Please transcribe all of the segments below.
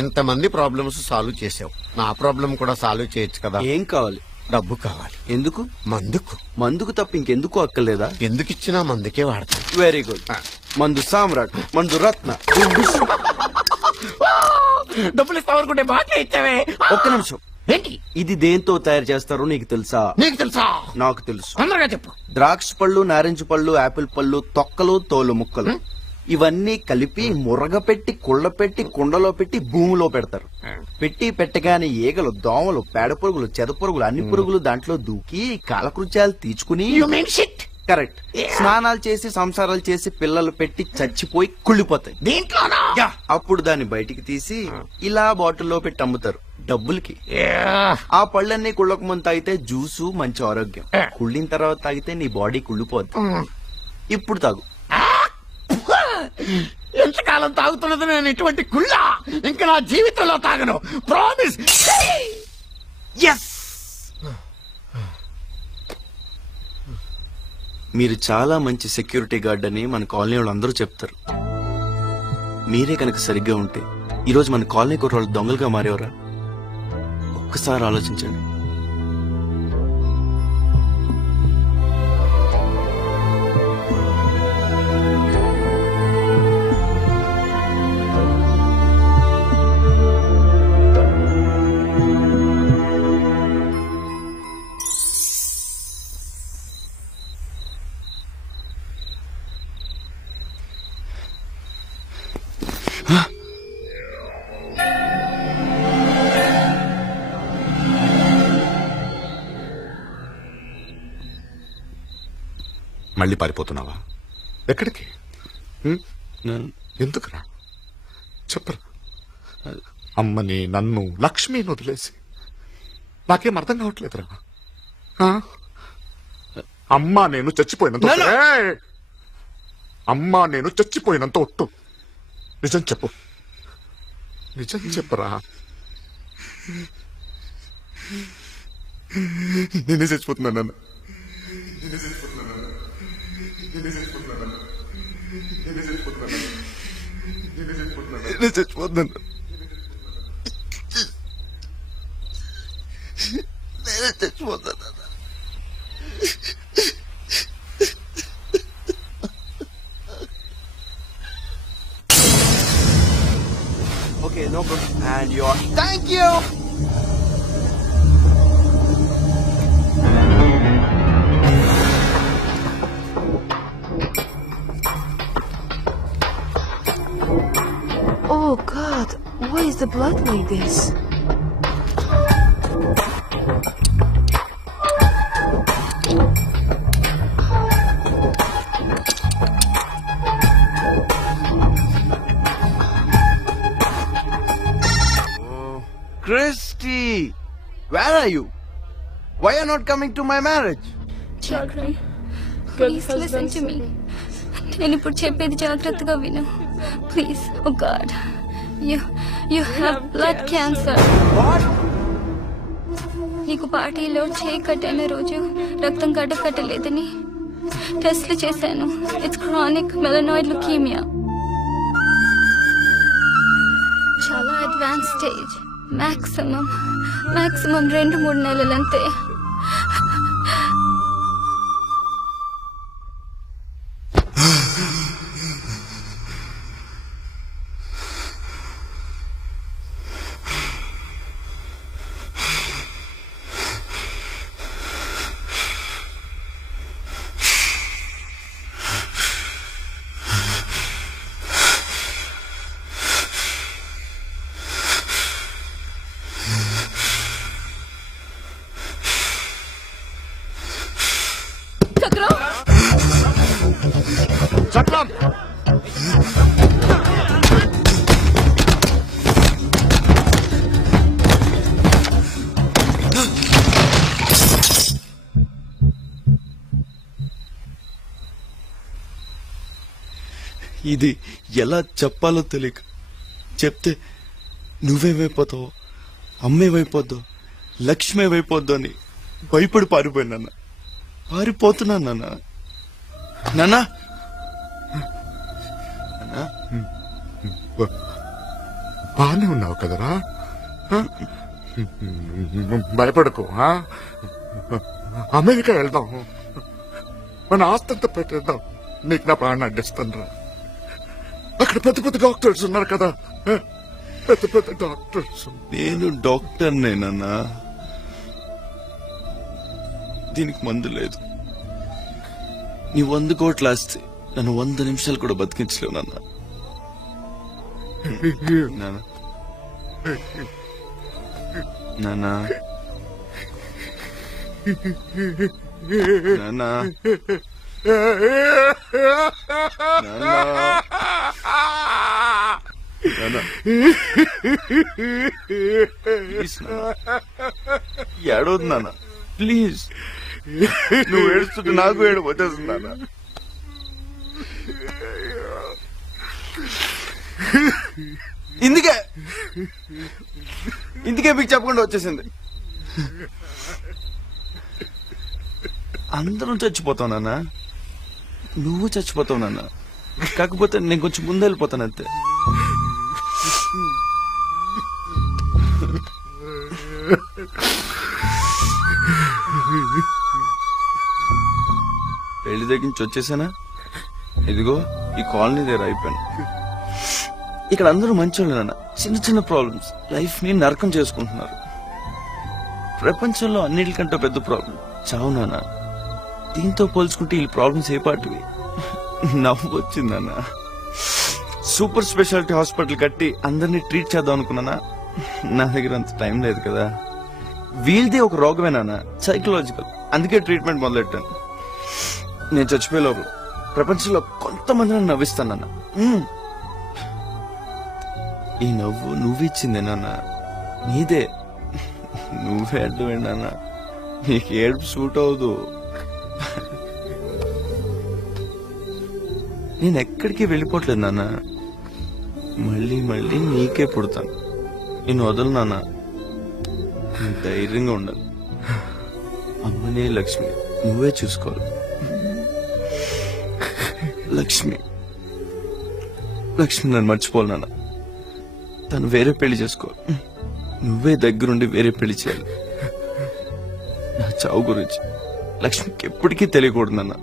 ఇంతమంది problems solve చేసావు, నా ప్రాబ్లం కూడా సాల్వ్ చేయొచ్చు కదా. ఏం కావాలి? డబ్బు కావాలి. ఎందుకు? మందుకు. మందుకు తప్ప ఇంకెందుకు అక్కర్లేదా? ఎందుకు ఇచ్చినా మందుకే వాడతాం. Very good. మందు సామ్రాట్, మందు రత్న. డబ్బులు ఇస్తావనుకుంటే బాగా ఇచ్చావే. ఒక్క నిమిషం. ఏంటి ఇది దేంతో తయారు చేస్తారో నీకు తెలుసా? నీకు తెలుసా? నాకు తెలుసు. తొందరగా చెప్పు. ద్రాక్ష పళ్ళు, నారింజ పళ్ళు, యాపిల్ పళ్ళు, తొక్కలు, తోలు ముక్కలు ఇవన్నీ కలిపి మురగ పెట్టి, కుళ్ళ పెట్టి, కుండలో పెట్టి భూమిలో పెడతారు. పెట్టి పెట్టగానే ఈగలు, దోమలు, పేడ పురుగులు, చెద పురుగులు, అన్ని పురుగులు దాంట్లో దూకి కాలకృత్యాలు తీర్చుకుని కరెక్ట్ స్నానాలు చేసి, సంసారాలు చేసి, పిల్లలు పెట్టి చచ్చిపోయి కుళ్ళిపోతాయి. దీంట్లోనా? అప్పుడు దాన్ని బయటికి తీసి ఇలా బాటిల్లో పెట్టి అమ్ముతారు డబ్బులకి. ఆ పళ్ళన్నీ కుళ్ళక ముందు తాగితే జ్యూసు మంచి ఆరోగ్యం. కుళ్ళిన తర్వాత తాగితే నీ బాడీ కుళ్ళిపోద్ది. ఇప్పుడు తాగు. ఎంతకాలం తాగుతున్నది నేను ఇటువంటి కుళ్ళ ఇంకా నా జీవితంలో తాగను. ప్రామిస్. మీరు చాలా మంచి సెక్యూరిటీ గార్డ్ అని మన కాలనీ వాళ్ళు అందరూ చెప్తారు. మీరే కనుక సరిగ్గా ఉంటే ఈరోజు మన కాలనీ కుర్రాళ్ళు దొంగలుగా మారేవరా? ఒక్కసారి ఆలోచించండి. మళ్ళీ పారిపోతున్నావా? ఎక్కడికి? ఎందుకురా చెప్పరా? అమ్మని, నన్ను, లక్ష్మిని వదిలేసి నాకేం అర్థం కావట్లేదురా. అమ్మా నేను చచ్చిపోయినంత ఒట్టు. నిజం చెప్పు, నిజం చెప్పరా. నేనే చచ్చిపోతున్నాను. Okay, no problem. And you're... Thank you! Oh God, why is the blood like this? Christy, where are you? Why are you not coming to my marriage? Chakra, please listen to me. నేను ఇప్పుడు చెప్పేది జాగ్రత్తగా విను. Please, oh God, you have blood cancer. What? నీకు పార్టీలో చేయి కట్టిన రోజు రక్తం కట్టలేదని టెస్ట్లు చేశాను. It's chronic myeloid leukemia. చాలా అడ్వాన్స్ స్టేజ్. మాక్సిమం 2-3 నెలలంతే. చక్రం ఇది ఎలా చెప్పాలో తెలియక చెప్తే నువ్వేమైపోతావు, అమ్మేమైపోద్దో, లక్ష్మి ఏమైపోద్దో అని భయపడి పారిపోతున్నాను నాన్న. బానే ఉన్నావు కదరా భయపడకు అమెరికా వెళ్దాం మన ఆస్తంతా పెట్టేద్దాం నీకు నా ప్రాణం అడ్డిస్తాను రా అక్కడ పెద్ద పెద్ద డాక్టర్స్ ఉన్నారు కదా పెద్ద పెద్ద డాక్టర్స్ నేను డాక్టర్ నేనన్నా దీనికి మందు లేదు నీ 100 కోట్లు ఆస్తి నన్ను 100 నిమిషాలు కూడా బతికించలేవు నాన్న నాన్న ఏడవద్దు నాన్న ప్లీజ్ నువ్వు ఏడుస్తుంటే నాకు ఏడు వచ్చేస్తుంది నాన్న ఇందుకే మీకు చెప్పకుండా వచ్చేసింది అందరం చచ్చిపోతావు నాన్న నువ్వు చచ్చిపోతావు నాన్న కాకపోతే నేను కొంచెం ముందు వెళ్ళిపోతాను అంతే పెళ్లి దగ్గర నుంచి వచ్చేసానా ఇదిగో ఈ కాలనీ దగ్గర అయిపోయాను ఇక్కడ అందరూ మంచోళ్ళు నాన్న చిన్న చిన్న ప్రాబ్లమ్స్ లైఫ్ ని నరకం చేసుకుంటున్నారు ప్రపంచంలో అన్నిటికంటే పెద్ద ప్రాబ్లం చావు నాన్న దీంతో పోల్చుకుంటే ఈ ప్రాబ్లమ్స్ ఏ పాటివి నవ్వు వచ్చిందన్న సూపర్ స్పెషాలిటీ హాస్పిటల్ కట్టి అందరినీ ట్రీట్ చేద్దాం అనుకున్నానా నా దగ్గర అంత టైం లేదు కదా వీళ్ళది ఒక రోగమేనా సైకలాజికల్ అందుకే ట్రీట్మెంట్ మొదలెట్టాను నేను చచ్చిపోయే లోపల ప్రపంచంలో కొంతమందిని నవ్విస్తానన్న ఈ నవ్వు నువ్విచ్చిందే నాన్న నీదే నువ్వే అడ్డమేండి నాన్న నీకు ఏడుపు సూట్ అవదు నేను ఎక్కడికి వెళ్ళిపోవట్లేదు నాన్న మళ్ళీ మళ్ళీ నీకే పుడతాను నేను వదలు నాన్న ధైర్యంగా ఉండాలి అమ్మనే లక్ష్మి నువ్వే చూసుకోవాలి లక్ష్మి లక్ష్మి నన్ను మర్చిపోవాలి నాన్న తను వేరే పెళ్లి చేసుకోవాలి నువ్వే దగ్గరుండి వేరే పెళ్లి చేయాలి నా చావు గురించి లక్ష్మికి ఎప్పటికీ తెలియకూడదు నాన్న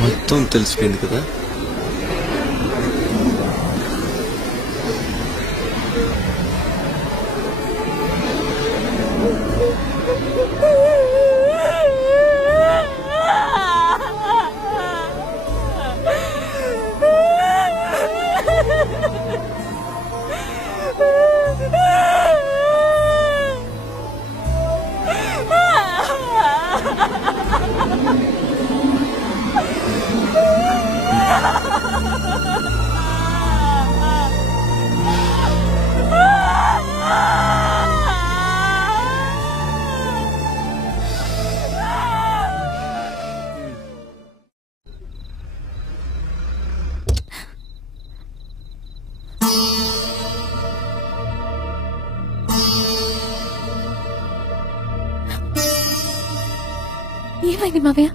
మొత్తం తెలిసిపోయింది కదా ఏమైంది మావయ్య